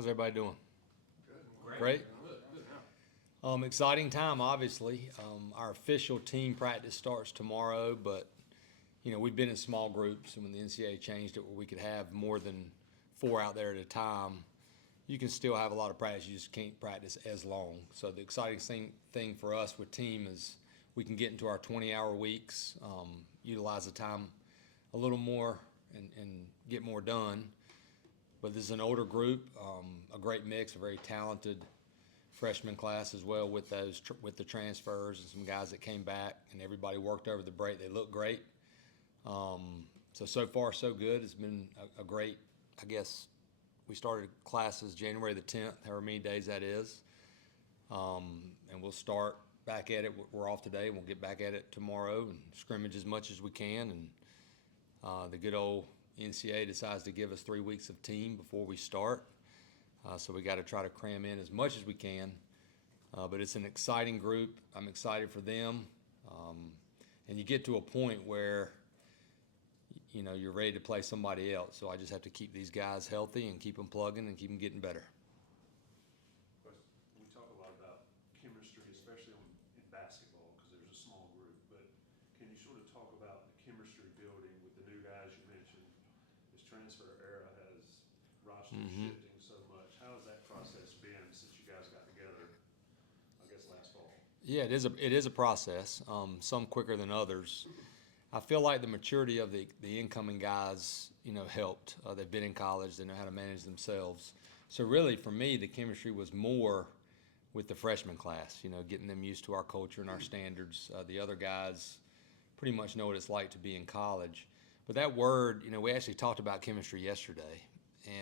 How's everybody doing? Great. Great. Good. Exciting time, obviously. Our official team practice starts tomorrow, but we've been in small groups, and when the NCAA changed it where we could have more than 4 out there at a time, you can still have a lot of practice. You just can't practice as long. So the exciting thing for us with team is we can get into our 20-hour weeks, utilize the time a little more, and get more done. But this is an older group, a great mix, a very talented freshman class as well with the transfers and some guys that came back, and everybody worked over the break. They look great. So far so good. It's been a great, I guess, we started classes January the 10th, however many days that is. And we'll start back at it. We're off today, and we'll get back at it tomorrow and scrimmage as much as we can. And the good old NCAA decides to give us 3 weeks of team before we start. So we got to try to cram in as much as we can. But it's an exciting group. I'm excited for them. And you get to a point where, you're ready to play somebody else. So I just have to keep these guys healthy and keep them plugging and keep them getting better. We talk a lot about chemistry, especially in basketball, because there's a small group. But can you sort of talk about the chemistry building with the new guys you mentioned? This transfer era has rosters shifting so much. How has that process been since you guys got together, I guess, last fall? Yeah, it is a process, some quicker than others. I feel like the maturity of the incoming guys, helped. They've been in college. They know how to manage themselves. So really, for me, the chemistry was more with the freshman class, getting them used to our culture and our standards. The other guys pretty much know what it's like to be in college. But that word, we actually talked about chemistry yesterday.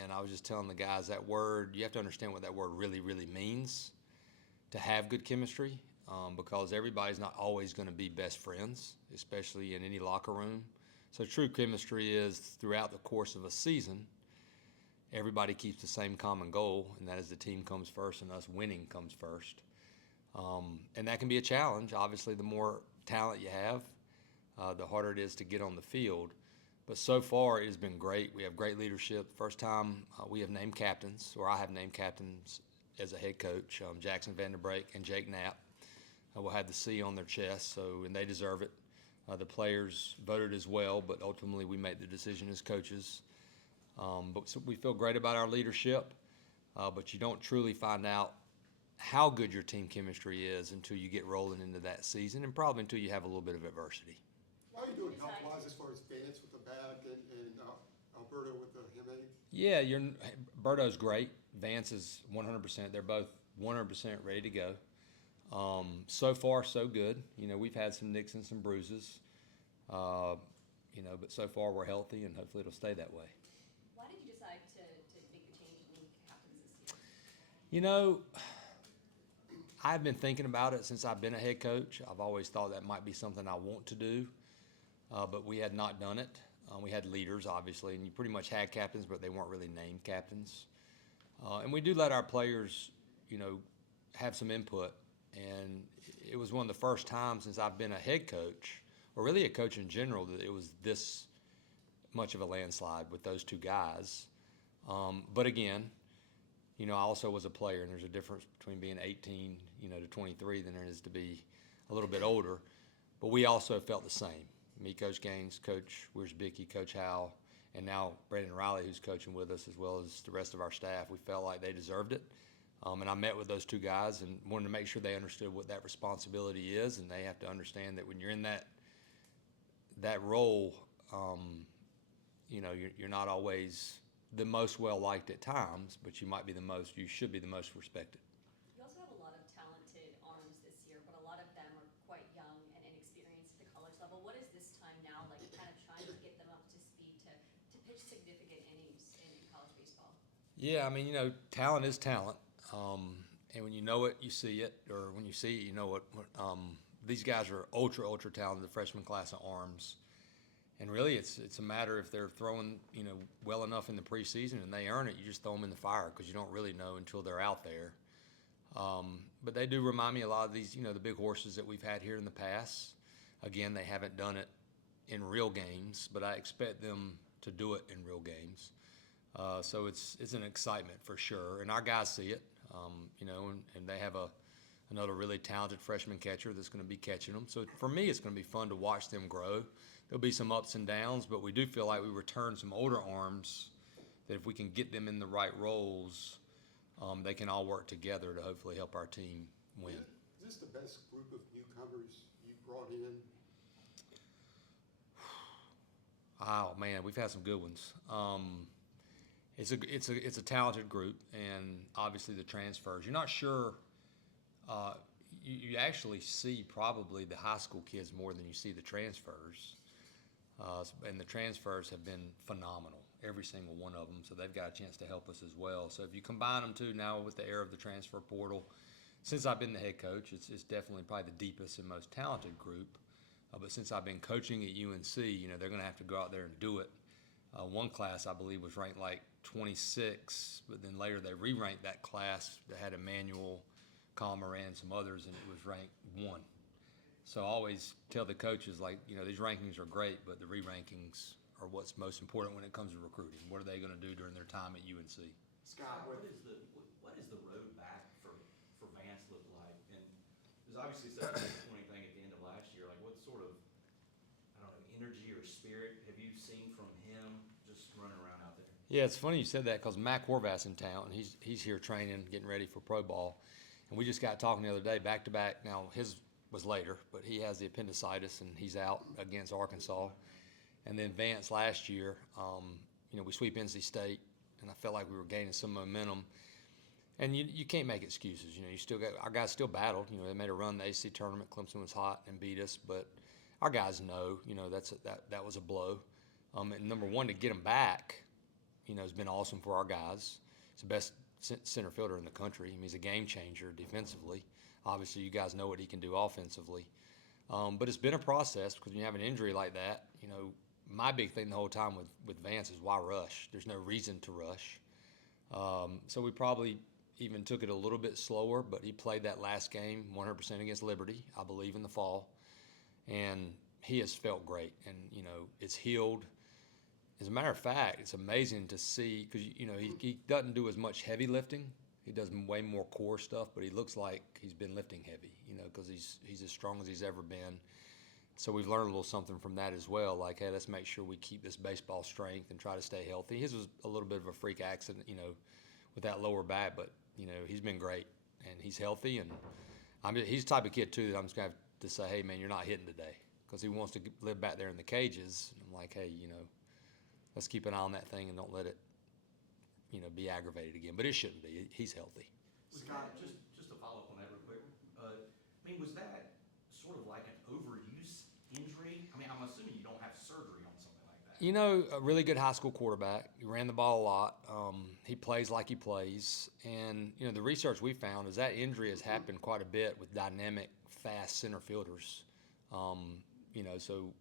And I was just telling the guys that word, you have to understand what that word really, really means to have good chemistry. Because everybody's not always going to be best friends, especially in any locker room. So true chemistry is throughout the course of a season, everybody keeps the same common goal, and that is the team comes first and us winning comes first. And that can be a challenge. Obviously, the more talent you have, the harder it is to get on the field. But so far, it has been great. We have great leadership. First time we have named captains, or I have named captains as a head coach, Jackson Vanderbrake and Jake Knapp. Will have the C on their chest, and they deserve it. The players voted as well, but ultimately we made the decision as coaches. So we feel great about our leadership, but you don't truly find out how good your team chemistry is until you get rolling into that season, and probably until you have a little bit of adversity. How are you doing health-wise as far as Vance with the back and Alberto with the hamate? Yeah, Berto's great. Vance is 100%. They're both 100% ready to go. So far, so good. We've had some nicks and some bruises, but so far we're healthy, and hopefully it'll stay that way. Why did you decide to make the change and name captains this year? I've been thinking about it since I've been a head coach. I've always thought that might be something I want to do, but we had not done it. We had leaders, obviously, and you pretty much had captains, but they weren't really named captains. And we do let our players, have some input. And it was one of the first times since I've been a head coach, or really a coach in general, that it was this much of a landslide with those two guys. But again, I also was a player, and there's a difference between being 18, to 23 than there is to be a little bit older. But we also felt the same. Me, Coach Gaines, Coach Wiersbicki, Coach Howell, and now Brandon Riley, who's coaching with us, as well as the rest of our staff. We felt like they deserved it. And I met with those two guys and wanted to make sure they understood what that responsibility is, and they have to understand that when you're in that role, you're not always the most well-liked at times, but you should be the most respected. You also have a lot of talented arms this year, but a lot of them are quite young and inexperienced at the college level. What is this time now like, kind of trying to get them up to speed to pitch significant innings in college baseball? Yeah, talent is talent. And when you know it, you see it, or when you see it, you know it. These guys are ultra talented, the freshman class of arms. And really, it's a matter if they're throwing, well enough in the preseason and they earn it, you just throw them in the fire because you don't really know until they're out there. But they do remind me a lot of these, the big horses that we've had here in the past. Again, they haven't done it in real games, but I expect them to do it in real games. So it's an excitement for sure, and our guys see it, and they have another really talented freshman catcher that's going to be catching them. So for me, it's going to be fun to watch them grow. There'll be some ups and downs, but we do feel like we return some older arms that if we can get them in the right roles, they can all work together to hopefully help our team win. Is this the best group of newcomers you brought in? Oh man, we've had some good ones. It's a talented group, and obviously the transfers. You're not sure. You actually see probably the high school kids more than you see the transfers, and the transfers have been phenomenal, every single one of them. So they've got a chance to help us as well. So if you combine them two now with the era of the transfer portal, since I've been the head coach, it's definitely probably the deepest and most talented group. But since I've been coaching at UNC, they're going to have to go out there and do it. One class, I believe, was ranked like 26, but then later they re-ranked that class that had Emmanuel, Calmaran, some others, and it was ranked 1. So I always tell the coaches, these rankings are great, but the re-rankings are what's most important when it comes to recruiting. What are they going to do during their time at UNC? Scott, what is the road back for Vance look like? And there's obviously such a disappointing thing at the end of last year. Like, what sort of, I don't know, energy or spirit have you seen from him just running around out there? Yeah, it's funny you said that because Mac Horvath's in town, and he's here training, getting ready for pro ball. And we just got talking the other day, back to back. Now, his was later, but he has the appendicitis, and he's out against Arkansas. And then Vance last year, we sweep NC State, and I felt like we were gaining some momentum. And you can't make excuses. You still got our guys still battled. They made a run in the ACC tournament. Clemson was hot and beat us, but our guys know, that was a blow. And number one, to get them back, has been awesome for our guys. He's the best center fielder in the country. He's a game changer defensively. Obviously, you guys know what he can do offensively. But it's been a process because when you have an injury like that, my big thing the whole time with Vance is why rush? There's no reason to rush. So we probably even took it a little bit slower, but he played that last game 100% against Liberty, I believe, in the fall. And he has felt great, and, it's healed. As a matter of fact, it's amazing to see because, he doesn't do as much heavy lifting. He does way more core stuff, but he looks like he's been lifting heavy, because he's as strong as he's ever been. So we've learned a little something from that as well. Like, hey, let's make sure we keep this baseball strength and try to stay healthy. His was a little bit of a freak accident, with that lower back, but, he's been great, and he's healthy. And he's the type of kid, too, that I'm just going to have to say, hey, man, you're not hitting today because he wants to live back there in the cages. And I'm like, hey, let's keep an eye on that thing and don't let it, be aggravated again. But it shouldn't be. He's healthy. Scott, just to follow up on that real quick. Was that sort of like an overuse injury? I'm assuming you don't have surgery on something like that. A really good high school quarterback. He ran the ball a lot. He plays like he plays. And, the research we found is that injury has happened quite a bit with dynamic, fast center fielders. So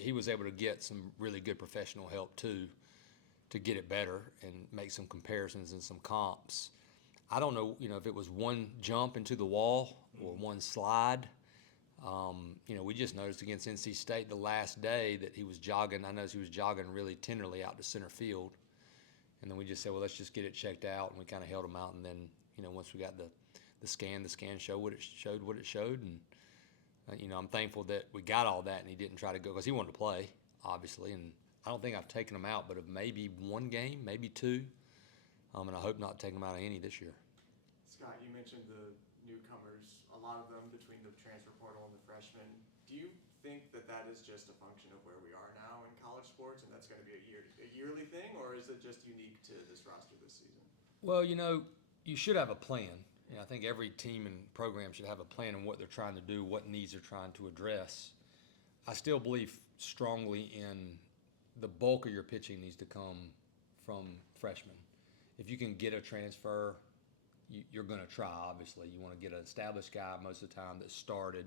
he was able to get some really good professional help, too, to get it better and make some comparisons and some comps. I don't know, if it was one jump into the wall or one slide. We just noticed against NC State the last day that he was jogging. I noticed he was jogging really tenderly out to center field. And then we just said, well, let's just get it checked out. And we kind of held him out. And then, once we got the scan showed what it showed. And, I'm thankful that we got all that and he didn't try to go because he wanted to play, obviously. And I don't think I've taken him out, but of maybe one game, maybe two. And I hope not taking him out of any this year. Scott, you mentioned the newcomers, a lot of them between the transfer portal and the freshmen. Do you think that is just a function of where we are now in college sports, and that's going to be a yearly thing, or is it just unique to this roster this season? Well, you should have a plan. I think every team and program should have a plan on what they're trying to do, what needs they're trying to address. I still believe strongly in the bulk of your pitching needs to come from freshmen. If you can get a transfer, you're going to try, obviously. You want to get an established guy most of the time that started.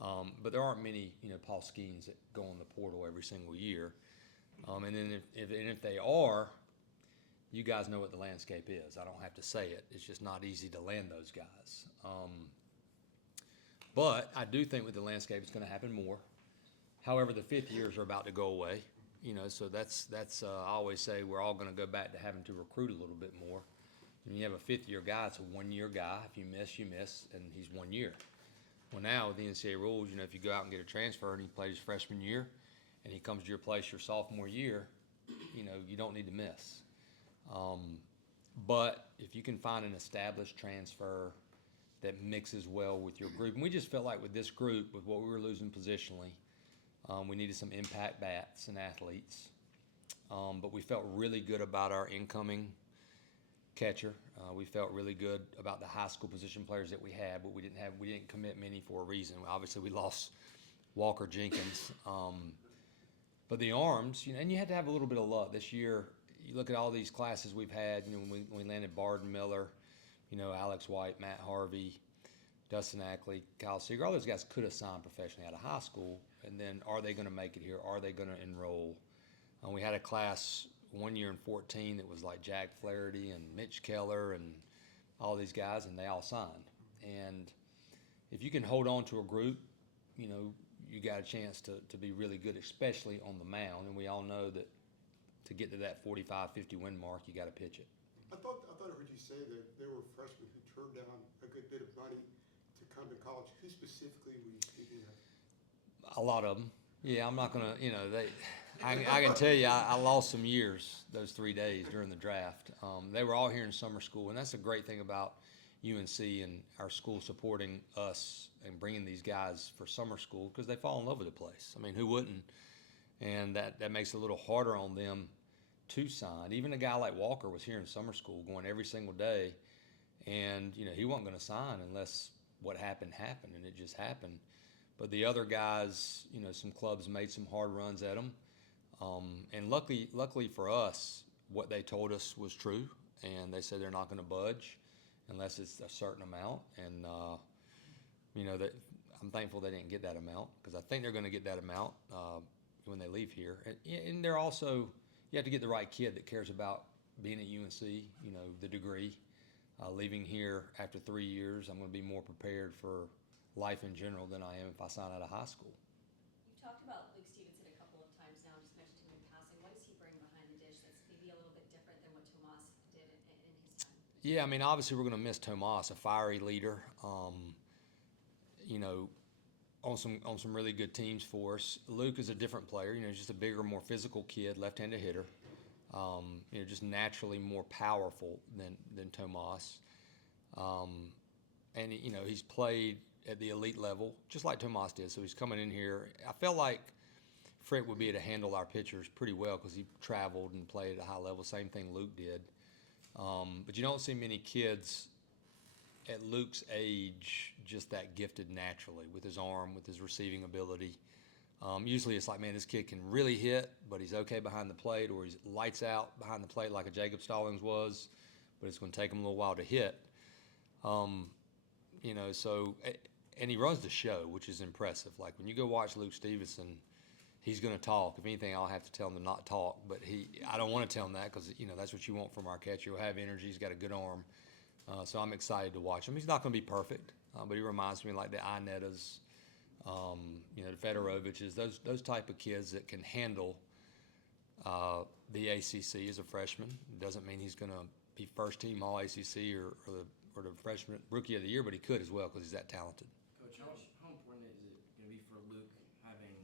But there aren't many, Paul Skeens that go in the portal every single year. And then if they are, you guys know what the landscape is. I don't have to say it. It's just not easy to land those guys. But I do think with the landscape it's going to happen more. However, the fifth years are about to go away. So that's I always say we're all going to go back to having to recruit a little bit more. When you have a fifth-year guy, it's a one-year guy. If you miss, and he's 1 year. Well, now with the NCAA rules, if you go out and get a transfer and he plays freshman year, and he comes to your place your sophomore year, you don't need to miss. But if you can find an established transfer that mixes well with your group, and we just felt like with this group, with what we were losing positionally, we needed some impact bats and athletes. But we felt really good about our incoming catcher. We felt really good about the high school position players that we had, but we didn't commit many for a reason. Obviously, we lost Walker Jenkins. But the arms, and you had to have a little bit of luck. This year, you look at all these classes we've had, when we landed Barden Miller, Alex White, Matt Harvey, Dustin Ackley, Kyle Seeger, all those guys could have signed professionally out of high school. And then are they going to make it here? Are they going to enroll? We had a class 1 year in 14 that was like Jack Flaherty and Mitch Keller and all these guys, and they all signed. And if you can hold on to a group, you got a chance to be really good, especially on the mound. And we all know that to get to that 45, 50 win mark, you got to pitch it. I thought I heard you say that there were freshmen who turned down a good bit of money to come to college. Who specifically were you speaking of? A lot of them. Yeah, I'm not gonna. I can tell you, I lost some years those 3 days during the draft. They were all here in summer school, and that's the great thing about UNC and our school supporting us and bringing these guys for summer school, because they fall in love with the place. I mean, who wouldn't? And that makes it a little harder on them to sign. Even a guy like Walker was here in summer school, going every single day, and he wasn't going to sign unless what happened, and it just happened. But the other guys, some clubs made some hard runs at them, and luckily for us, what they told us was true, and they said they're not going to budge unless it's a certain amount. And that I'm thankful they didn't get that amount, because I think they're going to get that amount when they leave here. And they're also, you have to get the right kid that cares about being at UNC, the degree. Leaving here after 3 years, I'm going to be more prepared for life in general than I am if I sign out of high school. You've talked about Luke Stevenson a couple of times now, just mentioned him in passing. What does he bring behind the dish that's maybe a little bit different than what Tomas did in his time? Yeah, obviously we're going to miss Tomas, a fiery leader. On some really good teams for us. Luke is a different player. He's just a bigger, more physical kid, left-handed hitter. Just naturally more powerful than Tomas. And he's played at the elite level, just like Tomas did. So he's coming in here. I felt like Frick would be able to handle our pitchers pretty well, because he traveled and played at a high level. Same thing Luke did. But you don't see many kids at Luke's age just that gifted naturally with his arm, with his receiving ability. Usually it's like, man, this kid can really hit, but he's okay behind the plate, or he's lights out behind the plate like a Jacob Stallings was, but it's going to take him a little while to hit. And he runs the show, which is impressive. Like when you go watch Luke Stevenson, he's going to talk. If anything, I'll have to tell him to not talk, but I don't want to tell him that, because that's what you want from our catcher. He'll have energy. He's got a good arm. So I'm excited to watch him. He's not going to be perfect, but he reminds me like the Inetas, the Fedoroviches, those type of kids that can handle the ACC as a freshman. It doesn't mean he's going to be first team All ACC or the freshman rookie of the year, but he could as well, because he's that talented. Coach, how important is it going to be for Luke having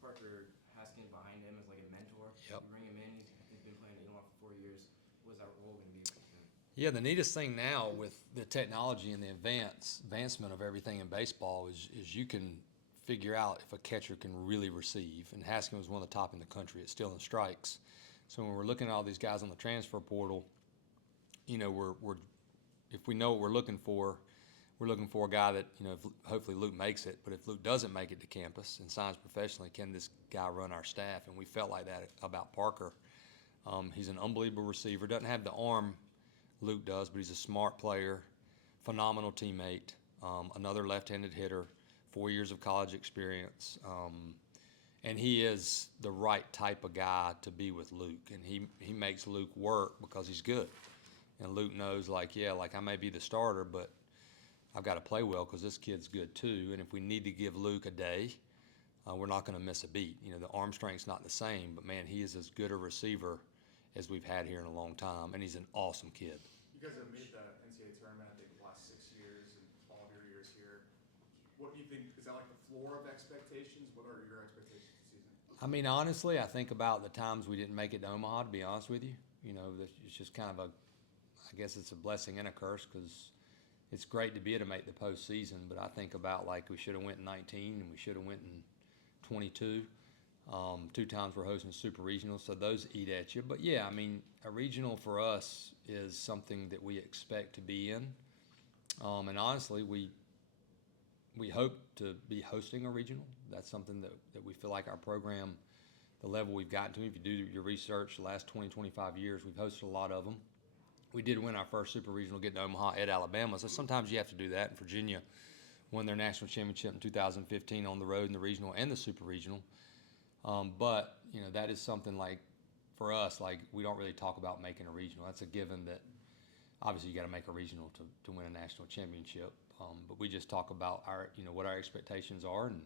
Parker Haskins behind him as like a mentor? Yep. You bring him in, he's been playing at for 4 years. What is that role going to be for him? Yeah, the neatest thing now with the technology and the advancement of everything in baseball is you can figure out if a catcher can really receive. And Haskins was one of the top in the country at stealing strikes. So when we're looking at all these guys on the transfer portal, we're if we know what we're looking for a guy that, hopefully Luke makes it. But if Luke doesn't make it to campus and signs professionally, can this guy run our staff? And we felt like that about Parker. He's an unbelievable receiver. Doesn't have the arm Luke does, but he's a smart player, phenomenal teammate, another left-handed hitter, 4 years of college experience. And he is the right type of guy to be with Luke. And he makes Luke work because he's good. And Luke knows, I may be the starter, but I've got to play well because this kid's good too. And if we need to give Luke a day, we're not going to miss a beat. You know, the arm strength's not the same, but man, he is as good a receiver as we've had here in a long time, and he's an awesome kid. You guys have made the NCAA tournament, I think, the last 6 years and all of your years here. What do you think, is that like the floor of expectations? What are your expectations this season? I mean, honestly, I think about the times we didn't make it to Omaha, to be honest with you. You know, it's just kind of I guess it's a blessing and a curse, because it's great to be able to make the postseason, but I think about, like, we should have went in 19 and we should have went in 22. 2 times we're hosting Super Regional, so those eat at you. But yeah, I mean, a regional for us is something that we expect to be in. And honestly, we hope to be hosting a regional. That's something that we feel like our program, the level we've gotten to, if you do your research, the last 20, 25 years, we've hosted a lot of them. We did win our first Super Regional, getting to Omaha at Alabama, so sometimes you have to do that. And Virginia won their national championship in 2015 on the road in the regional and the Super Regional. But, you know, that is something, like, for us, like, we don't really talk about making a regional. That's a given that obviously you got to make a regional to win a national championship. But we just talk about what our expectations are, and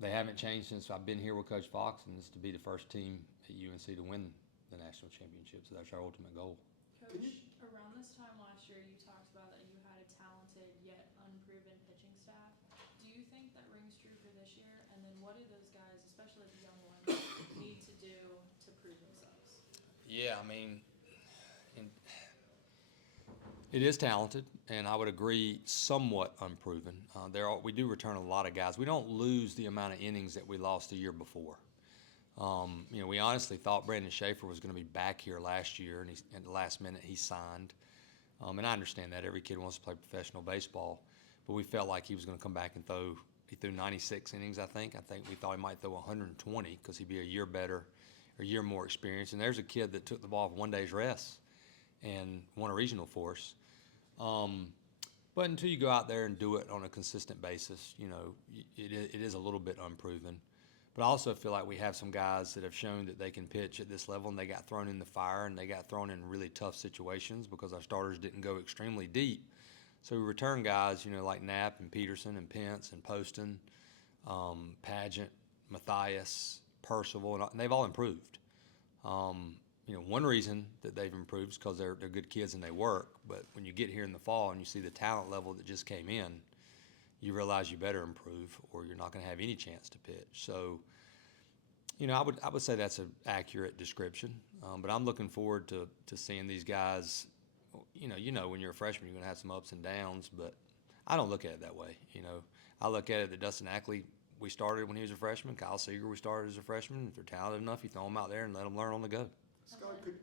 they haven't changed since I've been here with Coach Fox, and it's to be the first team at UNC to win the national championship. So that's our ultimate goal. Coach, around this time last year, you talked about that you had a talented yet unproven pitching staff. Do you think that rings true for this year? And then what do those guys, especially the young ones, need to do to prove themselves? Yeah, I mean, it is talented, and I would agree somewhat unproven. We do return a lot of guys. We don't lose the amount of innings that we lost the year before. We honestly thought Brandon Schaefer was going to be back here last year, and at the last minute he signed. And I understand that every kid wants to play professional baseball, but we felt like he was going to come back and throw. He threw 96 innings, I think. I think we thought he might throw 120 because he'd be a year better, a year more experienced. And there's a kid that took the ball for 1 day's rest and won a regional for us. But until you go out there and do it on a consistent basis, it is a little bit unproven. But I also feel like we have some guys that have shown that they can pitch at this level, and they got thrown in the fire, and they got thrown in really tough situations because our starters didn't go extremely deep. So we return guys, like Knapp and Peterson and Pence and Poston, Pageant, Matthias, Percival, and they've all improved. One reason that they've improved is because they're good kids and they work. But when you get here in the fall and you see the talent level that just came in, you realize you better improve, or you're not going to have any chance to pitch. So, I would say that's an accurate description. But I'm looking forward to seeing these guys. When you're a freshman, you're going to have some ups and downs, but I don't look at it that way. I look at it that Dustin Ackley, we started when he was a freshman. Kyle Seager, we started as a freshman. If they're talented enough, you throw them out there and let them learn on the go. Scott, could,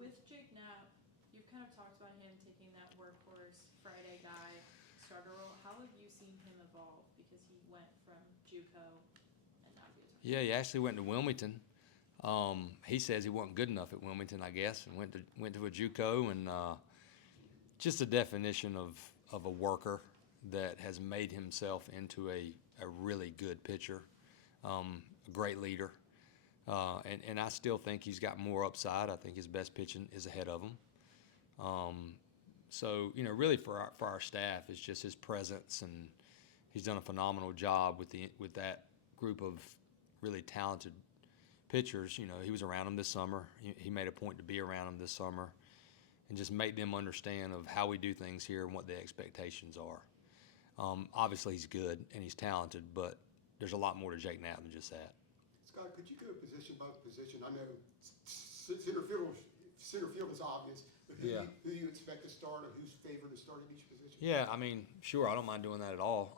With Jake Knapp, you've kind of talked about him taking that workhorse Friday guy starter role. How have you seen him evolve? Because he went from JUCO and now he was. Yeah, he actually went to Wilmington. He says he wasn't good enough at Wilmington, I guess, and went to a JUCO, and just a definition of a worker that has made himself into a really good pitcher, a great leader. And I still think he's got more upside. I think his best pitching is ahead of him. So, really for our staff, it's just his presence, and he's done a phenomenal job with that group of really talented pitchers. He was around them this summer. He made a point to be around them this summer and just make them understand of how we do things here and what the expectations are. Obviously, he's good and he's talented, but there's a lot more to Jake Knapp than just that. Scott, could you go position by position? I know center field is obvious, but who you expect to start, or who's favored to start in each position? Yeah, I mean, sure, I don't mind doing that at all.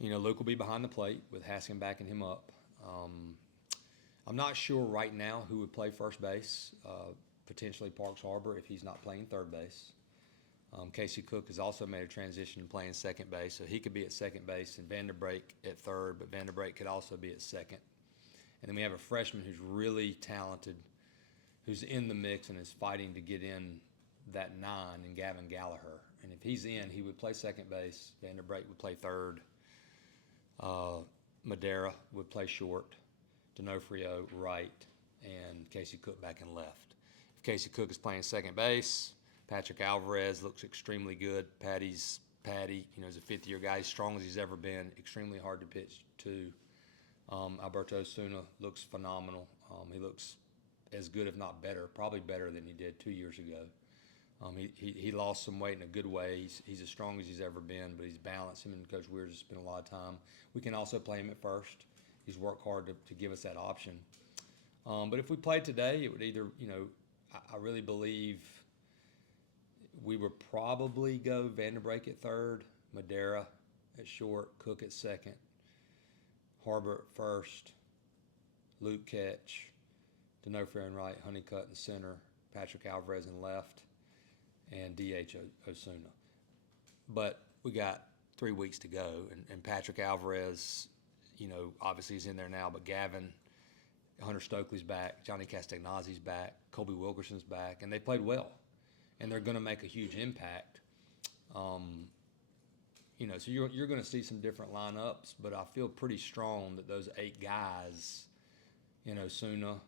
Luke will be behind the plate with Haskin backing him up. I'm not sure right now who would play first base. Potentially Parks Harbor if he's not playing third base. Casey Cook has also made a transition to playing second base, so he could be at second base and Vanderbrake at third, but Vanderbrake could also be at second. And then we have a freshman who's really talented, who's in the mix and is fighting to get in that 9, in Gavin Gallagher. And if he's in, he would play second base, Vanderbrake would play third, Madera would play short, D'Onofrio right, and Casey Cook back in left. If Casey Cook is playing second base, Patrick Alvarez looks extremely good. Patty's Patty, is a fifth-year guy, as strong as he's ever been, extremely hard to pitch to. Alberto Osuna looks phenomenal. He looks as good, if not better, probably better than he did 2 years ago. He lost some weight in a good way. He's as strong as he's ever been, but he's balanced. Him and Coach Weir's spent a lot of time. We can also play him at first. He's worked hard to give us that option. But if we played today, it would either, I really believe we would probably go Vanderbrake at third, Madera at short, Cook at second, Harbor at first, Luke catch, D'Onofrio in right, Honeycutt in center, Patrick Alvarez in left, and DH Osuna. But we got 3 weeks to go, and Patrick Alvarez, obviously he's in there now, but Gavin, Hunter Stokely's back, Johnny Castagnazzi's back, Colby Wilkerson's back, and they played well. And they're going to make a huge impact. So you're going to see some different lineups, but I feel pretty strong that those 8 guys, Osuna,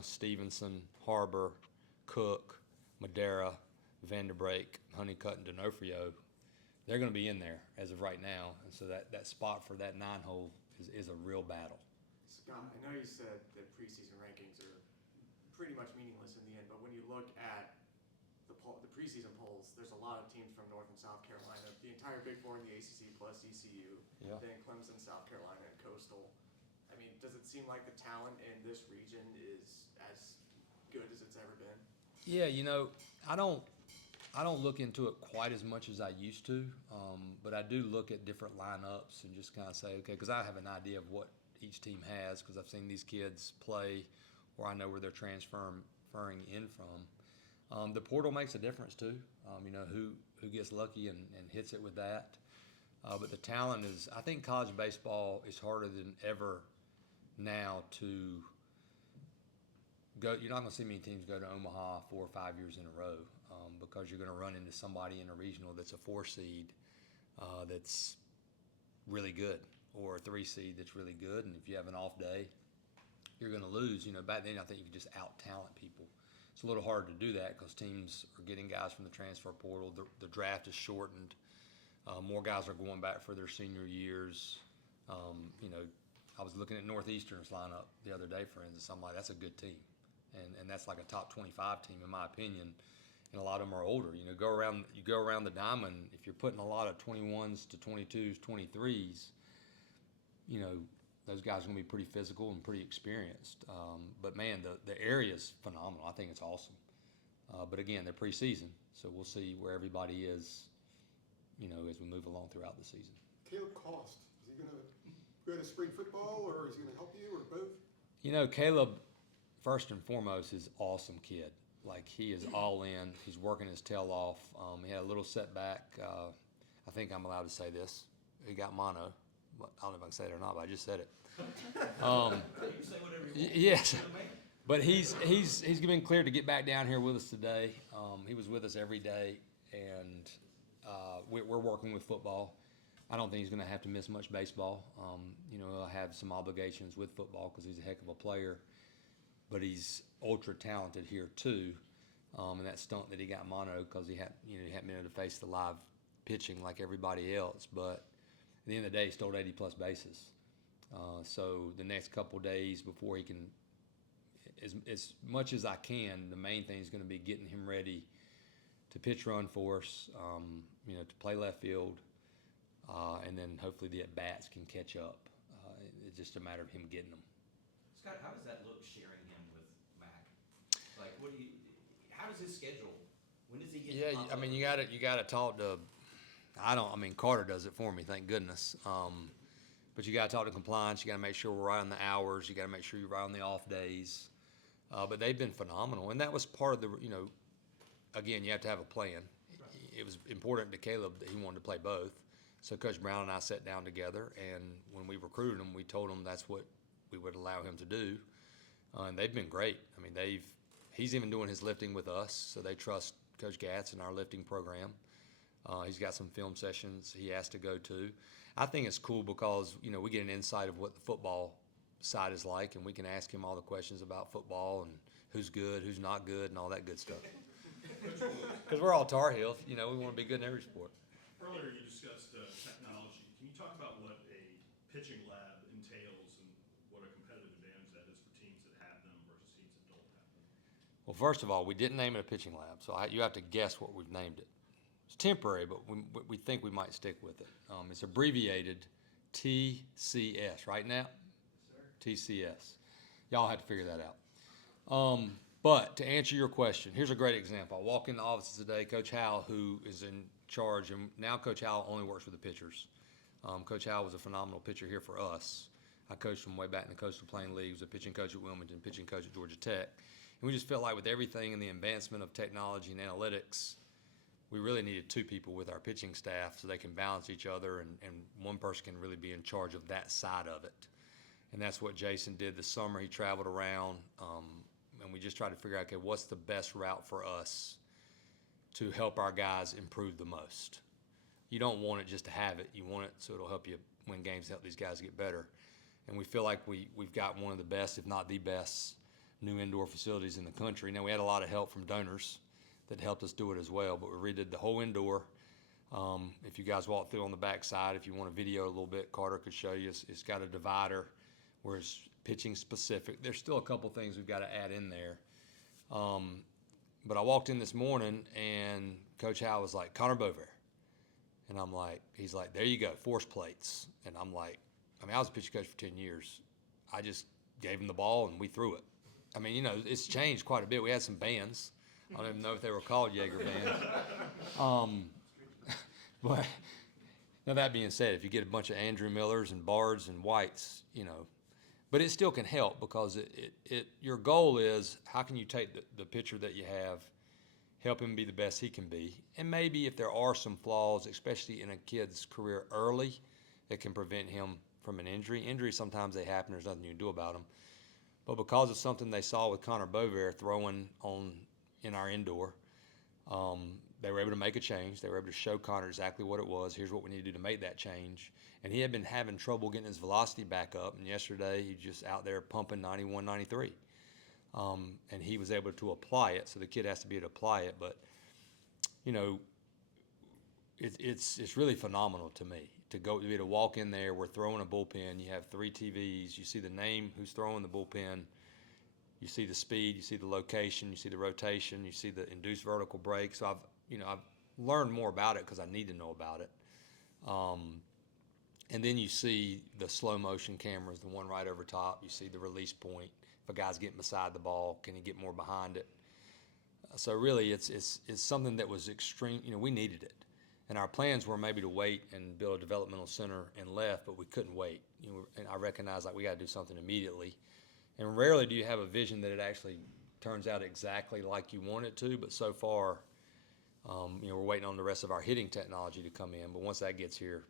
Stevenson, Harbor, Cook, Madera, Vanderbrake, Honeycutt, and D'Onofrio, they're going to be in there as of right now. And so that spot for that 9-hole is a real battle. Scott, I know you said that preseason rankings are pretty much meaningless in the end, but when you look at the preseason polls, there's a lot of teams from North and South Carolina, the entire Big Four in the ACC plus ECU, Yeah. then Clemson, South Carolina, and Coastal. I mean, does it seem like the talent in this region is as good as it's ever been? Yeah, I don't look into it quite as much as I used to, but I do look at different lineups and just kind of say, okay, because I have an idea of what each team has because I've seen these kids play, or I know where they're transferring in from. The portal makes a difference too. Who gets lucky and hits it with that. But the talent is, I think college baseball is harder than ever now to go. You're not going to see many teams go to Omaha 4 or 5 years in a row because you're going to run into somebody in a regional that's a 4 seed that's really good, or a 3 seed that's really good. And if you have an off day, you're going to lose. Back then I think you could just out talent people. It's a little hard to do that because teams are getting guys from the transfer portal. The draft is shortened. More guys are going back for their senior years. I was looking at Northeastern's lineup the other day, for instance. I'm like, that's a good team. And that's like a top 25 team, in my opinion. And a lot of them are older. You go around the diamond, if you're putting a lot of 21s to 22s, 23s, those guys are going to be pretty physical and pretty experienced. But, man, the area is phenomenal. I think it's awesome. But, again, they're preseason, so we'll see where everybody is, as we move along throughout the season. Caleb Cost, is he going to go to spring football, or is he going to help you, or both? Caleb, first and foremost, is an awesome kid. Like, he is all in. He's working his tail off. He had a little setback. I think I'm allowed to say this. He got mono. I don't know if I can say it or not, but I just said it. You can say whatever you want. Yes, but he's been cleared to get back down here with us today. He was with us every day, and we're working with football. I don't think he's going to have to miss much baseball. He'll have some obligations with football because he's a heck of a player, but he's ultra talented here too. And that stunt that he got mono because he hadn't been able to face the live pitching like everybody else, but at the end of the day, he stole 80-plus bases. So the next couple days before he can, as much as I can, the main thing is going to be getting him ready to pitch run for us, to play left field, and then hopefully the at-bats can catch up. It's just a matter of him getting them. Scott, how does that look sharing him with Mac? Like, how does his schedule, when does he get to pop up? You got to talk to, Carter does it for me, thank goodness. But you got to talk to compliance. You got to make sure we're right on the hours. You got to make sure you're right on the off days. But they've been phenomenal, and that was part of the. Again, you have to have a plan. It was important to Caleb that he wanted to play both. So Coach Brown and I sat down together, and when we recruited him, we told him that's what we would allow him to do, and they've been great. He's even doing his lifting with us, so they trust Coach Gatz and our lifting program. He's got some film sessions he has to go to. I think it's cool because, we get an insight of what the football side is like, and we can ask him all the questions about football and who's good, who's not good, and all that good stuff. Because we're all Tar Heels, we want to be good in every sport. Earlier you discussed technology. Can you talk about what a pitching lab entails and what a competitive advantage that is for teams that have them versus teams that don't have them? Well, first of all, we didn't name it a pitching lab, so you have to guess what we've named it. It's temporary, but we think we might stick with it. It's abbreviated TCS, right now? TCS. Y'all have to figure that out. But to answer your question, here's a great example. I walk in the office today, Coach Howell, who is in charge, and now Coach Howell only works with the pitchers. Coach Howell was a phenomenal pitcher here for us. I coached him way back in the Coastal Plain League. He was a pitching coach at Wilmington, pitching coach at Georgia Tech. And we just felt like with everything in the advancement of technology and analytics, we really needed two people with our pitching staff so they can balance each other and one person can really be in charge of that side of it. And that's what Jason did this summer. He traveled around, and we just tried to figure out, okay, what's the best route for us to help our guys improve the most? You don't want it just to have it. You want it so it'll help you win games, help these guys get better. And we feel like we've got one of the best, if not the best, new indoor facilities in the country. Now, we had a lot of help from donors that helped us do it as well, but we redid the whole indoor. If you guys walk through on the back side, if you want to video a little bit, Carter could show you. It's got a divider where it's pitching specific. There's still a couple things we've got to add in there. But I walked in this morning and Coach Howe was like, Connor Bover. And I'm like, he's like, there you go, force plates. And I'm like, I was a pitching coach for 10 years. I just gave him the ball and we threw it. I mean, you know, it's changed quite a bit. We had some bands. I don't even know if they were called Jaeger bands. But now that being said, if you get a bunch of Andrew Millers and Bards and Whites, you know, but it still can help because your goal is how can you take the pitcher that you have, help him be the best he can be, and maybe if there are some flaws, especially in a kid's career early, that can prevent him from an injury. Injuries sometimes they happen. There's nothing you can do about them. But because of something they saw with Connor Bover throwing in our indoor, they were able to make a change. They were able to show Connor exactly what it was. Here's what we need to do to make that change. And he had been having trouble getting his velocity back up. And yesterday, he just out there pumping 91, 93. And he was able to apply it. So the kid has to be able to apply it. But, you know, it's really phenomenal to me to be able to walk in there. We're throwing a bullpen. You have 3 TVs. You see the name who's throwing the bullpen. You see the speed. You see the location. You see the rotation. You see the induced vertical break. So I've learned more about it because I need to know about it. And then you see the slow motion cameras, the one right over top. You see the release point. If a guy's getting beside the ball, can he get more behind it? So really, it's something that was extreme. You know, we needed it, and our plans were maybe to wait and build a developmental center and left, but we couldn't wait. You know, and I recognized like we got to do something immediately. And rarely do you have a vision that it actually turns out exactly like you want it to. But so far, you know, we're waiting on the rest of our hitting technology to come in. But once that gets here,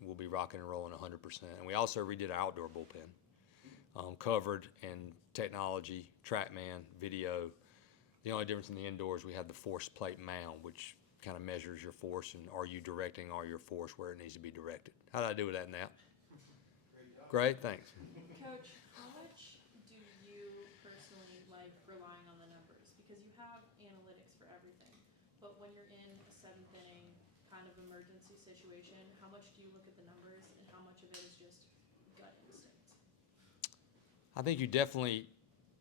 we'll be rocking and rolling 100%. And we also redid our outdoor bullpen, covered and technology, TrackMan, video. The only difference in the indoors, we had the force plate mound, which kind of measures your force and are you directing all your force where it needs to be directed. How did I do with that, Nat? Great, thanks. Coach, how much do you personally like relying on the numbers? Because you have analytics for everything, but when you're in a 7th inning kind of emergency situation, how much do you look at the numbers and how much of it is just gut instinct? I think you definitely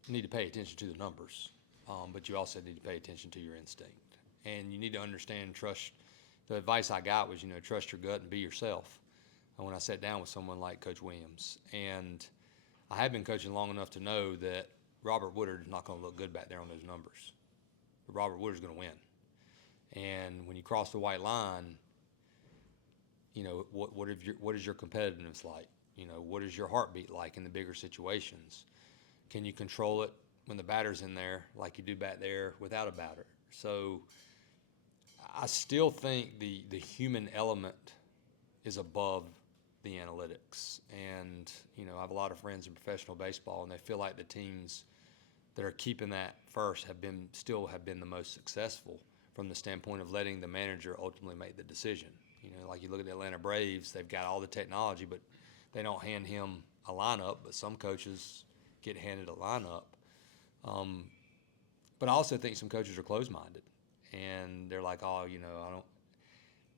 need to pay attention to the numbers, but you also need to pay attention to your instinct. And you need to understand, trust. The advice I got was, you know, trust your gut and be yourself. And when I sat down with someone like Coach Williams, and I have been coaching long enough to know that Robert Woodard is not going to look good back there on those numbers. But Robert Woodard's going to win. And when you cross the white line, you know, what is your competitiveness like? You know, what is your heartbeat like in the bigger situations? Can you control it when the batter's in there like you do back there without a batter? So I still think the human element is above the analytics. And, you know, I have a lot of friends in professional baseball, and they feel like the teams that are keeping that first have been the most successful from the standpoint of letting the manager ultimately make the decision. You know, like you look at the Atlanta Braves, they've got all the technology, but they don't hand him a lineup, but some coaches get handed a lineup. But I also think some coaches are closed-minded, and they're like, oh, you know, I don't.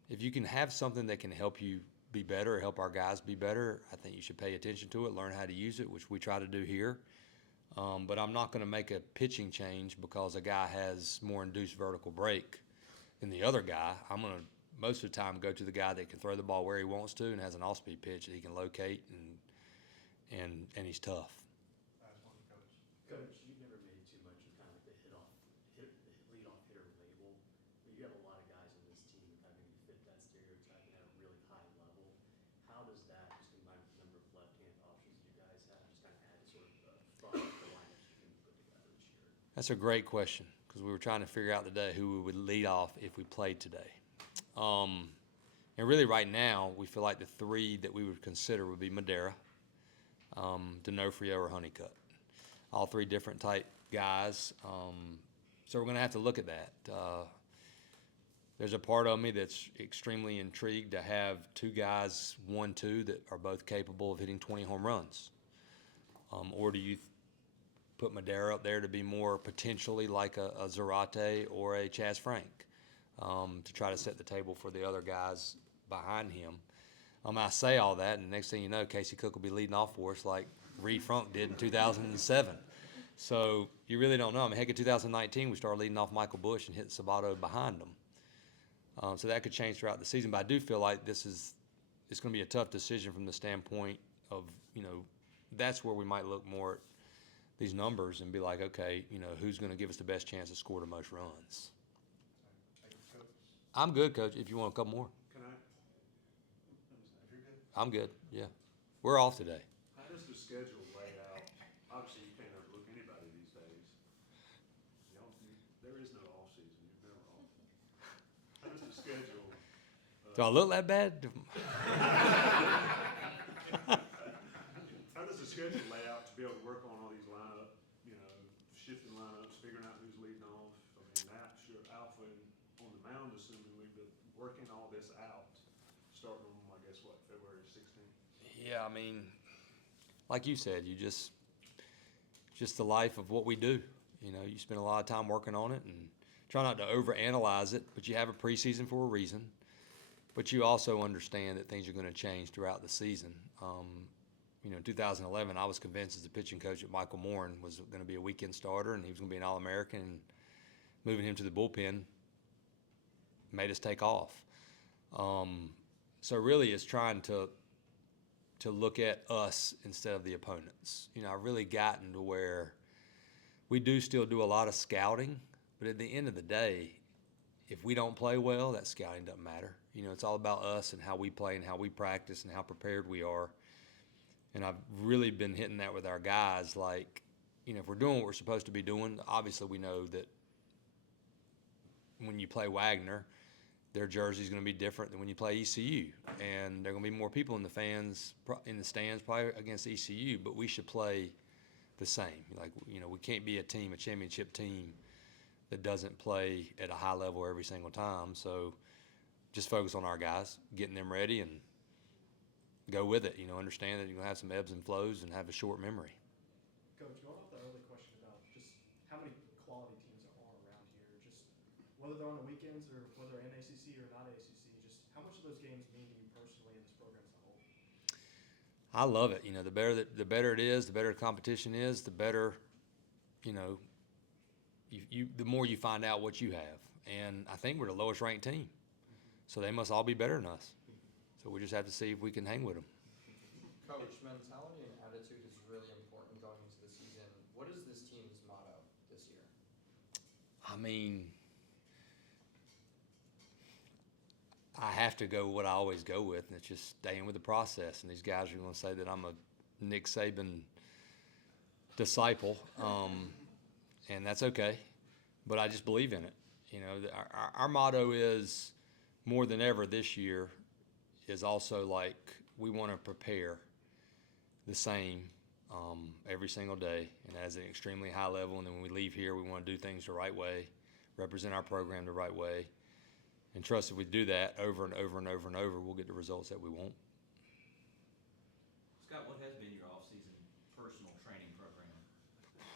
if you can have something that can help you be better or help our guys be better, I think you should pay attention to it, learn how to use it, which we try to do here. But I'm not going to make a pitching change because a guy has more induced vertical break than the other guy. I'm going to most of the time go to the guy that can throw the ball where he wants to and has an off-speed pitch that he can locate and he's tough. Coach, you never made too much of kind of like the lead-off hitter label, but you have a lot of guys on this team that maybe fit that stereotype and at a really high level. How does that, just combined with the number of left-hand options you guys have, just kind of add sort of fun to the lineups you can put together this year? That's a great question because we were trying to figure out today who we would lead off if we played today. And really right now, we feel like the three that we would consider would be Madera, D'Onofrio, or Honeycutt. All three different type guys. So we're going to have to look at that. There's a part of me that's extremely intrigued to have two guys, 1-2, that are both capable of hitting 20 home runs. Or do you put Madera up there to be more potentially like a Zarate or a Chaz Frank to try to set the table for the other guys behind him? I say all that, and next thing you know, Casey Cook will be leading off for us like Reed Frunk did in 2007. So you really don't know. Heck, in 2019, we started leading off Michael Bush and hitting Sabato behind them. So that could change throughout the season. But I do feel like it's going to be a tough decision from the standpoint of, that's where we might look more at these numbers and be like, okay, who's going to give us the best chance to score the most runs? I'm good, Coach, if you want a couple more. Can I? If you're good. I'm good, yeah. We're off today. How does the schedule lay out? Obviously, you can't overlook anybody these days. There is no off-season. You're never off. How does the schedule? Do I look that bad? How does the schedule lay out to be able to work on all these lineup, shifting lineups, figuring out who's leading off? That's your alpha on the mound, assuming we've been working all this out, starting on, February 16th. Yeah, like you said, you just the life of what we do. You spend a lot of time working on it and try not to overanalyze it, but you have a preseason for a reason. But you also understand that things are going to change throughout the season. In 2011, I was convinced as a pitching coach that Michael Morin was going to be a weekend starter and he was going to be an All-American. And moving him to the bullpen made us take off. So really it's trying to look at us instead of the opponents. I've really gotten to where we do still do a lot of scouting, but at the end of the day, if we don't play well, that scouting doesn't matter. It's all about us and how we play and how we practice and how prepared we are. And I've really been hitting that with our guys. Like, if we're doing what we're supposed to be doing, obviously we know that when you play Wagner, their jersey is going to be different than when you play ECU. And there are going to be more people in the stands probably against ECU, but we should play the same. We can't be a championship team that doesn't play at a high level every single time. So just focus on our guys, getting them ready and go with it. Understand that you're going to have some ebbs and flows and have a short memory. Coach, going off the early question about just how many quality teams there are around here, just whether they're on the weekends or whether they're in ACC or not ACC, just how much do those games mean to you personally in this program as a whole? I love it. The better it is, the better the competition is, the better, the more you find out what you have. And I think we're the lowest ranked team. So they must all be better than us. So we just have to see if we can hang with them. Coach, mentality and attitude is really important going into the season. What is this team's motto this year? I have to go what I always go with, and it's just staying with the process. And these guys are going to say that I'm a Nick Saban disciple, and that's okay. But I just believe in it. Our motto is, more than ever this year, is also like we want to prepare the same every single day and as an extremely high level. And then when we leave here, we want to do things the right way, represent our program the right way, and trust if we do that over and over and over and over, we'll get the results that we want. Scott, what has been your off-season personal training program?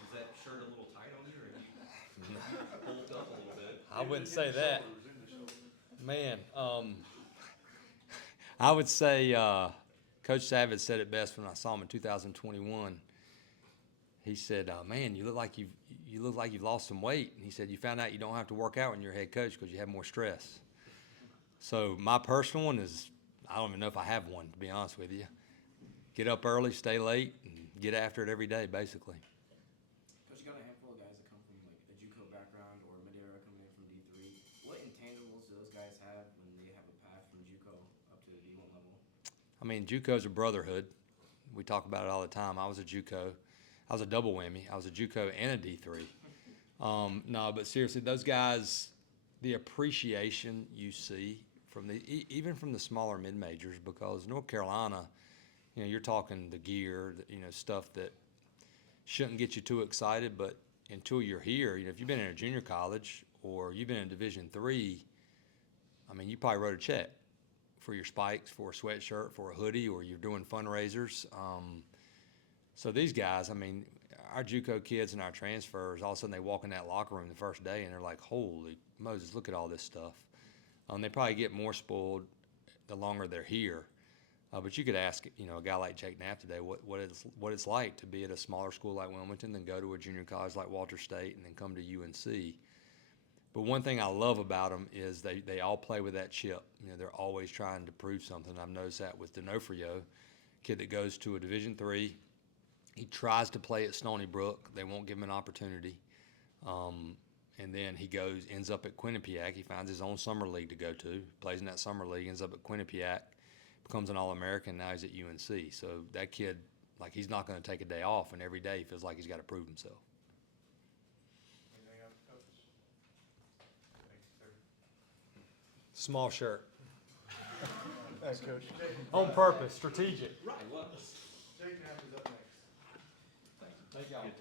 Is that shirt a little tight on you, or have you pulled up a little bit? I wouldn't say that. Man, I would say Coach Savage said it best when I saw him in 2021. He said, "Man, you look like you've lost some weight." And he said, "You found out you don't have to work out when you're head coach because you have more stress." So my personal one is, I don't even know if I have one, to be honest with you. Get up early, stay late, and get after it every day, basically. Coach, you got a handful of guys that come from like a JUCO background or Madeira coming in from D3. What intangibles do those guys have when they have a path from JUCO up to the D1 level? I mean, JUCO's a brotherhood. We talk about it all the time. I was a JUCO. I was a double whammy. I was a JUCO and a D3. No, but seriously, those guys, the appreciation you see from even from the smaller mid majors, because North Carolina, you're talking the gear, stuff that shouldn't get you too excited, but until you're here, if you've been in a junior college or you've been in Division III, I mean, you probably wrote a check for your spikes, for a sweatshirt, for a hoodie, or you're doing fundraisers. So these guys, I mean, our JUCO kids and our transfers, all of a sudden they walk in that locker room the first day and they're like, "Holy Moses, look at all this stuff." They probably get more spoiled the longer they're here. But you could ask, a guy like Jake Knapp today what it's like to be at a smaller school like Wilmington, then go to a junior college like Walter State, and then come to UNC. But one thing I love about them is they all play with that chip. They're always trying to prove something. I've noticed that with D'Onofrio, kid that goes to a Division III. He tries to play at Stony Brook. They won't give him an opportunity. And then he ends up at Quinnipiac. He finds his own summer league to go to, plays in that summer league, ends up at Quinnipiac, becomes an All-American. Now he's at UNC. So that kid, he's not going to take a day off, and every day he feels like he's got to prove himself. Anything else, Coach? Thank you, sir. Small shirt. Thanks, Coach. On purpose, strategic. Right, well, Jake Knapp is up next. Thank y'all. good